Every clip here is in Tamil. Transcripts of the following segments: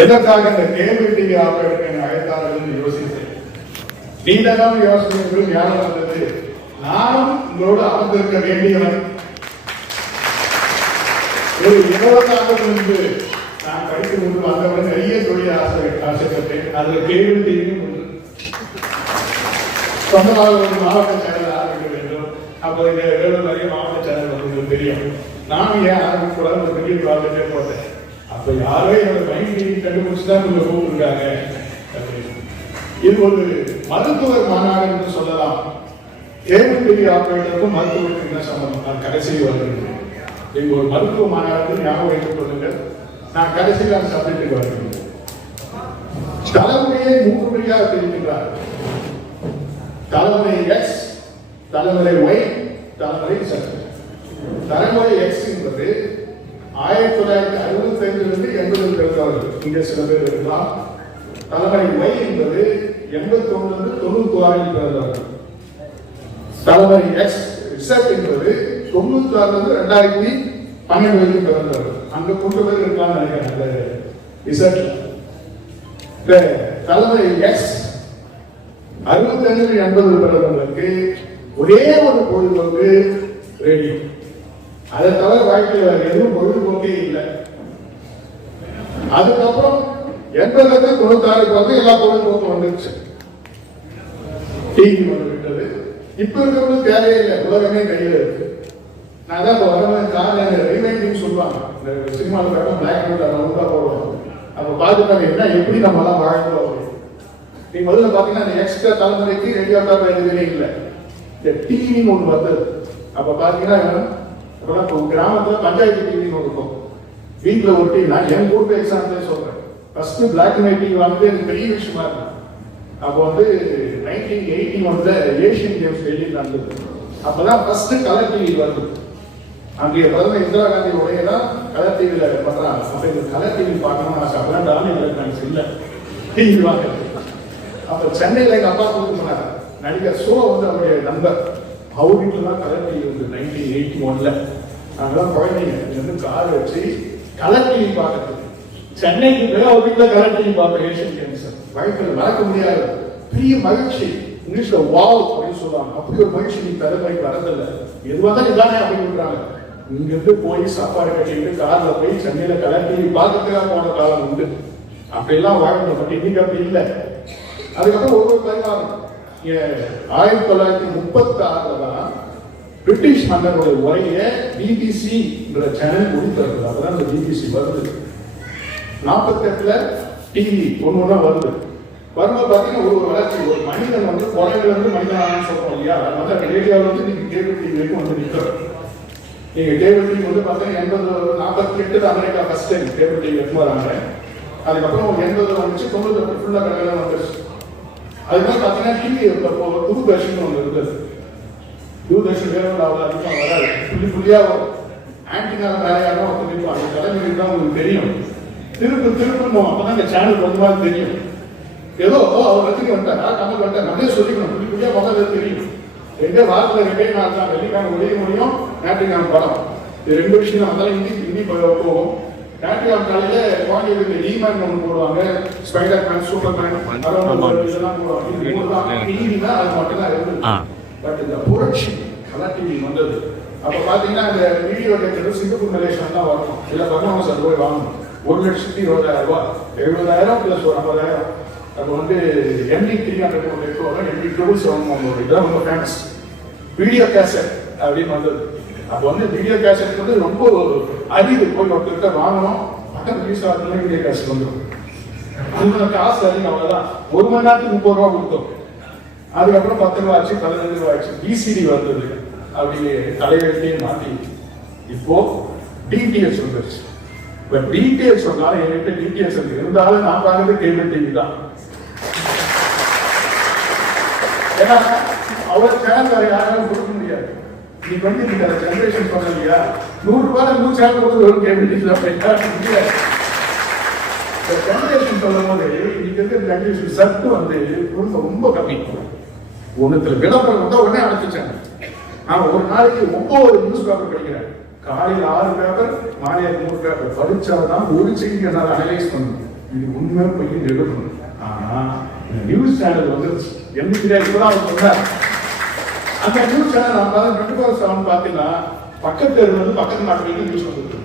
எதற்காக இந்த கேபிள் டிவி ஆபரேட்டர் அழைத்தார்கள் யோசித்தேன். நீண்டகால யோசனைகள் ஞானம் வந்தது. நானும் உங்களோடு அமர்ந்திருக்க வேண்டியவன். ஒரு 20 ஆண்டுகள் முன்பு நான் படித்து கொண்டு வந்தவன் நிறைய தொழில் ஆசைப்பட்டேன். அதுல கேபிள் டிவியும் ஒன்று. சொந்தமாக ஒரு மாவட்ட சேனல் ஆரம்பிக்க வேண்டும். அப்போ இந்த நிறைய மாவட்ட சேனல் உங்களுக்கு தெரியும். நானும் ஏன் ஆரம்பிக்கூடாது ஒரு பெரிய ப்ராஜெக்டே போட்டேன். அப்ப யாரோ என்னோட மைண்ட் கண்டுபிடிச்சுதான் கொஞ்சம் கூப்பிட்டுருக்காங்க. இது ஒரு மருத்துவ மாநாடு என்று சொல்லலாம். கேபிள் டிவி ஆபரேட்டருக்கும் மருத்துவத்துக்கு என்ன சம்பந்தம்? நான் கடைசியில் வருகிறேன். இது ஒரு மருத்துவ மாநாடு, ஞாபகம் வைத்துக் கொள்ளுங்கள். நான் கடைசியில் அந்த சப்ஜெக்டுக்கு வருகிறேன். தலைமுறையை 3 முறையாக பிரிக்கின்றார். தலைமுறை எக்ஸ், தலைமுறை ஒய், தலைமுறை Z. தலைமுறை எக்ஸ் என்பது 1965 80 பிறந்தவர்கள். இங்கே சில பேர் இருக்கலாம். தலைமுறை ஒய் என்பது 81 96 பிறந்தவர்கள். தலைமுறை எக்ஸ் Z என்பது 96 2012 வரைக்கும் பிறந்தவர்கள். அங்க கொண்டு பேர் இருக்கலாம் நினைக்கிறேன். தலைமுறை எக்ஸ் 65 80 பிறந்தவர்களுக்கு ஒரே ஒரு பொழுதுபோக்கு ரேடியோ. அதை தவிர வாழ்க்கையில் எதுவும் பொழுதுபோக்கே இல்லை. அதுக்கப்புறம் 80 96 எல்லா பொழுதுபோக்கும் வந்துருச்சு. டிவி வந்து விட்டது. இப்ப இருக்கிறவங்க தேவையே இல்லை. உலகமே கையில் இருக்கு. நான் தான் வரவன் காலையில் ரிமைண்டிங் சொல்லுவாங்க. இந்த சினிமாவில் பார்க்க பிளாக் அண்ட் ஒயிட் ரொம்ப போடுவாங்க. அப்ப பார்த்துட்டாங்க என்ன எப்படி நம்ம எல்லாம் வாழ்ந்தோம். நீங்க முதல்ல பாத்தீங்கன்னா அந்த எக்ஸ்ட்ரா தலைமுறைக்கு ரேடியோ கார்டு எதுவுமே இல்லை. இந்த டிவின்னு ஒன்று வந்தது. அப்ப பாத்தீங்கன்னா கிராமத்துல பஞ்சாயத்து டிவின்னு இருக்கும். வீட்டுல ஒரு டிவி. நான் என் கூட்டு எக்ஸாம்பிளே சொல்றேன். First black and white TV வாங்கிட்டு எனக்கு பெரிய விஷயமா இருக்கும். அப்போ 1981 ஏசியன் கேம்ஸ் டெல்லியில் நடந்தது. அப்பதான் ஃபர்ஸ்ட் கலர் டிவி வருது. அங்கே பிரதமர் இந்திரா காந்தி உடையதான் கலர் டிவியில பண்றாங்க. அப்ப இந்த கலர் டிவி பார்க்கணும் ஆசை. அப்பதான் டானி எலக்ட்ரானிக்ஸ் இல்ல டிவி வாங்குறது. அப்ப சென்னையில எங்க அப்பா கூட்டு போனாங்க. நடிகர் சோ அவருடைய நண்பர். அவர் வீட்டுல தான் கலர் டிவி வந்து 1981. நாங்கெல்லாம் குழந்தைங்க கார் வச்சு கலர் டிவி பார்க்கறது. சென்னைக்கு பிறகு அவர் வீட்டுல கலர் டிவி பார்ப்பேன். ஏசியன் கேம்ஸ் வாழ்க்கையில் மறக்க முடியாது. பெரிய மகிழ்ச்சி. இங்கிலீஷ்ல வாவ் அப்படின்னு சொல்லுவாங்க. அப்படி ஒரு மகிழ்ச்சி நீ தலைமுறைக்கு வரதில்லை. எதுவாக தான் இதானே அப்படின்னு இங்க இருந்து போய் சாப்பாடு கட்டிட்டு கார்ல போய் சென்னையில கலர் டிவி பார்க்கறதுக்காக போன காலம் உண்டு. அப்படியெல்லாம் வாழ்க்கணும். பட் இன்னைக்கு அப்படி இல்லை. அதுக்கப்புறம் ஒவ்வொரு பரிமாறும் 1936 தான் பிரிட்டிஷ் மன்னருடைய உரையை பிபிசி சேனல் கொடுத்துருக்குது. அப்பதான் இந்த பிபிசி வருது. 48 டிவி ஒண்ணு வருது. வரும்போது பாத்தீங்கன்னா ஒரு வளர்ச்சி. ஒரு மனிதன் வந்து குறையில இருந்து மனிதனானு சொல்றோம் இல்லையா? அதனால ரேடியோவில் வந்து நீங்க கேபிள் டிவி வரைக்கும் வந்து நிற்கிறோம். நீங்க கேபிள் டிவி வந்து பாத்தீங்கன்னா 48 America first time cable TV எடுத்து வராங்க. அதுக்கப்புறம் 80 வந்துச்சு. 90 ஃபுல்லா கடையில வந்துருச்சு. அதுக்கப்புறம் பாத்தீங்கன்னா டிவி தூர்தர்ஷன் ஒன்று இருந்தது. தூர்தர்ஷன் வேற அவ்வளவு அதிகமா வராது. புள்ளியா வரும். ஆன்டினா வேலையாக ஒருத்தர் அந்த தலைமுறை தான் உங்களுக்கு தெரியும். திருப்பணும் அப்பதான் இந்த சேனல் ரொம்ப தெரியும். ஏதோ அவர் ரசிக்க வந்தாரா கமல் வந்தார் நம்மளே சொல்லிக்கணும். புள்ளியா முதல்ல தெரியும். 2 வாரத்துல 2 நாள் தான் வெள்ளிக்கான ஒளிய முடியும். ஞாயிற்றுக்கிழமை படம். இது 2 விஷயம் தான். அதெல்லாம் ஹிந்தி போகும். ஞாயிற்றுக்கிழமை காலையில குழந்தைகளுக்கு ஈமேன் ஒன்று போடுவாங்க. ஸ்பைடர் மேன், சூப்பர் மேன் இதெல்லாம் போடுவாங்க. டிவி தான் அது மட்டும் தான் இருந்தது. பட் இந்த புரட்சி கலர் டிவி வந்தது. அப்ப பாத்தீங்கன்னா இந்த வீடியோ டேட்டர் சிங்கப்பூர் மலேசியா தான் வரணும். இல்ல வரணும் சார் போய் வாங்கணும். 1,20,000 ரூபாய் 70,000 பிளஸ் ஒரு 50,000. அப்போ வந்து MD 300 ஒன்று எடுத்து MD 271 இதான் ரொம்ப ஃபேமஸ். வீடியோ கேசட் அப்படின்னு வந்தது. அப்போ வந்து வீடியோ கேசட் வந்து ரொம்ப அரிது. போய் ஒருத்தர்கிட்ட வாங்கணும். பட்டம் ரிலீஸ் ஆகிறதுல வீடியோ கேசட் வந்துடும். அதுக்கு காசு அதிகம். அவ்வளோதான். 1 மணி நேரத்துக்கு 30 ரூபா கொடுத்தோம். அதுக்கப்புறம் 10 ரூபா ஆச்சு, 15 ரூபா ஆச்சு. VCD வந்தது. அப்படி தலைவெழுத்தையும் மாற்றி இப்போ டிடிஎச் வந்துருச்சு. இப்ப டிடிஎச் சொன்னாலும் என்கிட்ட டிடிஎச் இருந்தாலும் நான் பார்க்கறது கேபிள் டிவி தான். ஏன்னா அவர் சேனல் வேற யாராலும் கொடுக்க முடியாது. நீ வந்து இந்த ஜெனரேஷன் சொன்ன இல்லையா, 100 ரூபாய் 100 சேனல் கொடுத்து ஒரு கேபிள் டிவி தான் முடியாது. ஜெனரேஷன் சொல்லும் போது இன்னைக்கு இருக்க ஜெனரேஷன் சத்து வந்து ரொம்ப கம்மி. ஒன்னுத்துல விளம்பரம் வந்தா உடனே அடைச்சிச்சாங்க. நான் ஒரு நாளைக்கு 9 நியூஸ் பேப்பர் படிக்கிறேன். காலையில் 6 பேப்பர், மாலையில் 3 பேப்பர் படிச்சாதான் ஒரு செய்தி என்னால் அனலைஸ் பண்ணணும். இது உண்மை போய் எடுக்கணும். ஆனா நியூஸ் சேனல் வந்து என்னைக்கு இப்பதான் அவர் சொன்னார். அந்த நியூஸ் சேனல் நம்ம 24/7 பார்த்தீங்கன்னா பக்கத்து வந்து பக்கத்து நாட்டுக்கு நியூஸ் வந்துருக்கு.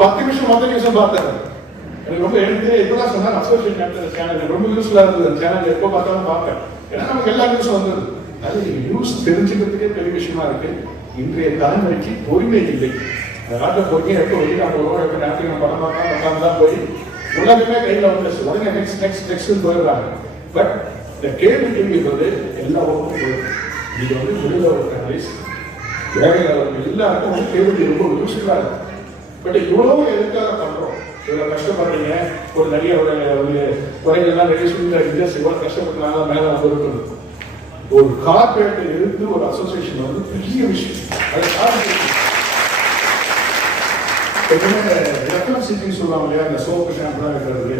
10 நிமிஷம் மொத்த நியூஸும் பார்த்தாரு. எனக்கு ரொம்ப இப்பதான் சொன்னார் அசோசியேட் சேனல் ரொம்ப யூஸ்ஃபுல்லா இருந்தது. அந்த சேனல் எப்போ பார்த்தாலும் பார்ப்பேன். ஏன்னா நமக்கு எல்லா நியூஸும் வந்துருது. அது நியூஸ் தெரிஞ்சுக்கிறதுக்கே பெரிய விஷயமா இருக்கு. இன்றைய தலைமுறைக்கு பொறுமை இல்லை. அந்த நாட்டில் பொறுமையை எப்போ வெளிநாட்டு வருவோம், எப்போ நாட்டுக்கு படம் பார்க்கலாம் தான் போய் உலகமே கையில் வந்துருச்சு. உடனே நெக்ஸ்ட் போயிடுறாங்க. பட் இந்த கேள்வி கேள்வின்றது எல்லா ஒர்க்கும் போயிடும். இது வந்து வெளியில் எல்லாருக்கும் வந்து கேள்வி ரொம்ப யூஸ்ஃபுல்லா இருக்கு. பட் இவ்வளவு எதுக்காக பண்றோம்? இவ்வளவு கஷ்டப்படுறீங்க, ஒரு நிறைய குறைகள்லாம் ரெடியூஸ் இவ்வளவு கஷ்டப்பட்டனால மேல வந்து ஒரு கார்பரேட்டை இருந்து ஒரு அசோசியேஷன் வந்து பெரிய விஷயம். ரெஃபரன்ஸ் சொல்லுவாங்க இல்லையா, இந்த சோப்பு ஷாம்புலாம் இருக்கிறது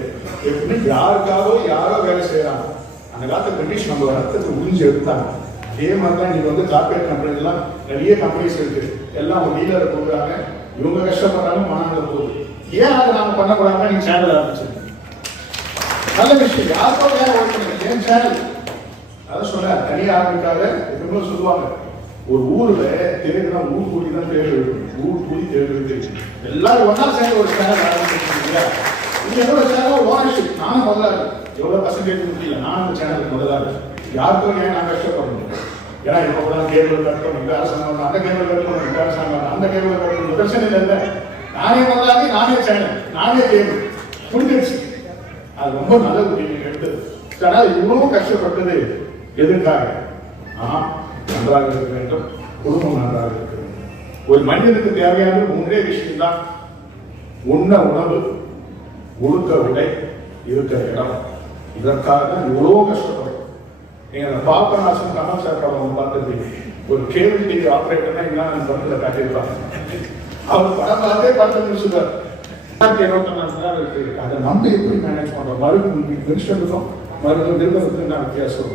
எப்படி யாருக்காகவோ யாரோ வேலை செய்யறாங்க. அந்த காலத்துல பிரிட்டிஷ் நம்ம ரத்தத்தை உறிஞ்சி எடுத்தாங்க. அதே மாதிரி தான் நீங்க வந்து கார்பரேட் கம்பெனி எல்லாம் நிறைய கம்பெனிஸ் இருக்கு. எல்லாம் ஒரு டீலரை போடுறாங்க. இவங்க கஷ்டப்பட்டாலும் மனதில் போகுது. ஏன் அதை நாம பண்ணக்கூடாதுன்னா நீங்க சேனல் ஆரம்பிச்சிருக்கீங்க. நல்ல விஷயம். யாருக்கோ வேலை ஓடுங்க ஏன் சேனல் அதான் சொல்ல தனியாக ஆரம்பிக்காத. எப்பவுமே சொல்லுவாங்க ஒரு ஊர்ல தேர்தல் ஊர் கூடி தான் தேர்தல் ஊர் கூடி தேர்தல் எல்லாரும் ஒன்னா சேர்ந்து ஒரு சேனல் ஆரம்பிச்சிருக்கீங்க. இது என்னோட சேனல் ஓனர்ஷிப். நானும் முதலாளி. எவ்வளவு பர்சன்டேஜ் முடியல நானும் இந்த சேனலுக்கு முதலாளி. யாருக்கும் ஏன் நான் கஷ்டப்படணும்? ஏன்னா இப்போ கூட கேபிள் கட்டணும், இந்த அரசாங்கம் அந்த கேபிள் கட்டணும், இந்த அரசாங்கம் அந்த கேபிள் கட்டணும், பிரச்சனை இல்லை. நானே முதலாளி, நானே சேனல், நானே கேபிள் புரிஞ்சிருச்சு. அது ரொம்ப நல்ல நீங்க எடுத்தது. ஆனால் இவ்வளவு கஷ்டப்பட்டது எதற்காக? நன்றாக இருக்க வேண்டும், குடும்பம் நன்றாக இருக்க வேண்டும். ஒரு மனிதனுக்கு தேவையான 3 விஷயம் தான். உண்ண உணவு, உடுக்க உடை, இருக்கிற இடம். இதற்காக தான் இவ்வளவு கஷ்டப்படும். நீங்க அந்த பாப்பநாசன் கமல் சார் படம் பார்த்துருப்பீங்க. ஒரு கேபிள் டிவி ஆபரேட்டர்னா என்ன படத்துல காட்டியிருப்பாங்க. அவர் படம் பார்த்தே படத்தை முடிச்சுட்டார். அதை நம்ம எப்படி மேனேஜ் பண்றோம்? மருந்துக்கும் மருந்து நிறுவனத்துக்கு நான் வித்தியாசம்.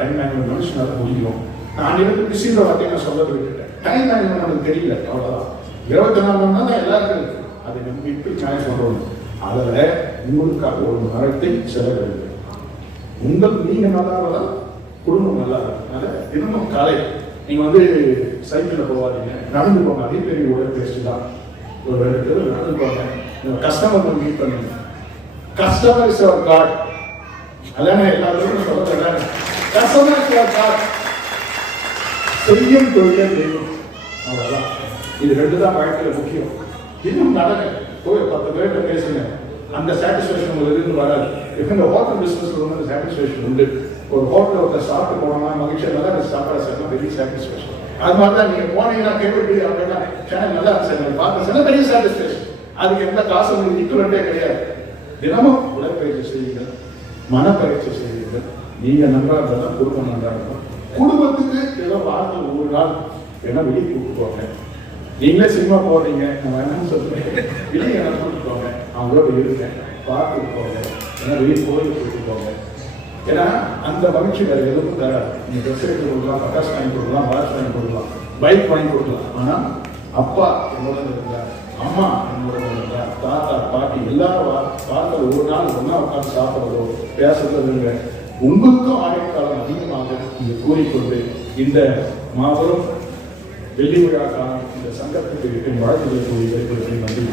டைம் மேனேஜ்மெண்ட் மனுஷனால முடியும். நான் எனக்கு பிஸின்ற வார்த்தையை நான் சொல்ல விட்டுட்டேன். டைம் மேனேஜ்மெண்ட் நமக்கு தெரியல, அவ்வளவுதான். 24 மணி நேரம் தான் எல்லாருக்கும் இருக்கு. அதை நம்ம எப்படி மேனேஜ் பண்றோம்? அதுல உங்களுக்கு ஒரு மரத்தை செலவழிங்க. உங்களுக்கு நீங்க நல்லா இருந்தால் குடும்பம் நல்லா இருக்கும். அதனால தினமும் காலை நீங்க வந்து சைக்கிள்ல போவாதீங்க, நடந்து போங்க. அதே பெரிய உடற்பயிற்சி தான். ஒரு 2 பேர் நடந்து போங்க. கஸ்டமர் மீட் பண்ணுங்க. Customer is our god. அதானே எல்லாரும் சொல்றேன். Customer is our god. செய்யும் தொழிலே தெய்வம். அவ்வளவுதான். இது 2 தான் வாழ்க்கையில முக்கியம். இன்னும் நடங்க. போய் 10 பேர்கிட்ட பேசுங்க. அந்த சாட்டிஸ்பேக்ஷன் உங்களுக்கு இருந்து வராது. இப்போ இந்த ஹோட்டல் பிசினஸ்ல வந்து சாட்டிஸ்பேக்ஷன் உண்டு. ஒரு ஹோட்டல் ஒருத்தர் சாப்பிட்டு போனோம்னா மகிழ்ச்சியாக நல்லா சாப்பாடு சாப்பிட்டா பெரிய சாட்டிஸ்பேக்ஷன். அது மாதிரி தான் நீங்க போனீங்கன்னா கேபிள் அப்படின்னா சேனல் நல்லா இருந்துச்சு பார்த்து பெரிய சாட்டிஸ்பேக்ஷன். அதுக்கு எந்த காசு உங்களுக்கு ஈக்குவலண்டே கிடையாது. தினமும் உடற்பயிற்சி செய்யுங்கள், மனப்பயிற்சி செய்யுங்கள். நீங்க நன்றாக இருந்தால் குடும்பம் நன்றாக இருக்கும். குடும்பத்துக்கு ஏதோ வாரத்தில் 1 நாள் என்ன வெளியே கூப்பிட்டு போங்க. நீங்களே சினிமா போடுறீங்க, நான் வேணும்னு சொல்றேன். வெளியே என்ன கூப்பிட்டு போங்க, அவங்களோட இருக்கேன், பார்த்துட்டு போங்க. ஏன்னா வெளியே கோயிலுக்கு கூப்பிட்டு போங்க. ஏன்னா அந்த மகிழ்ச்சி வேற எதுவும் தராது. நீங்க ட்ரெஸ் எடுத்து கொடுக்கலாம், பட்டாசு வாங்கி கொடுக்கலாம், வாட்ச் வாங்கி கொடுக்கலாம், பைக் வாங்கி கொடுக்கலாம். ஆனா அப்பா என்னோட இருக்கிறார், அம்மா என்னோட இருக்கிறார், தாத்தா பாட்டி எல்லாரும் பார்த்து 1 நாள் ஒன்னா உட்காந்து சாப்பிடுறதோ பேசுறதுங்க உங்களுக்கும் ஆயுட்காலம் அதிகமாக இங்கு கூறிக்கொண்டு இந்த மாபெரும் வெள்ளி விழாக்கான இந்த சங்கத்துக்கு வாழ்த்துக்களை கூறி நன்றி.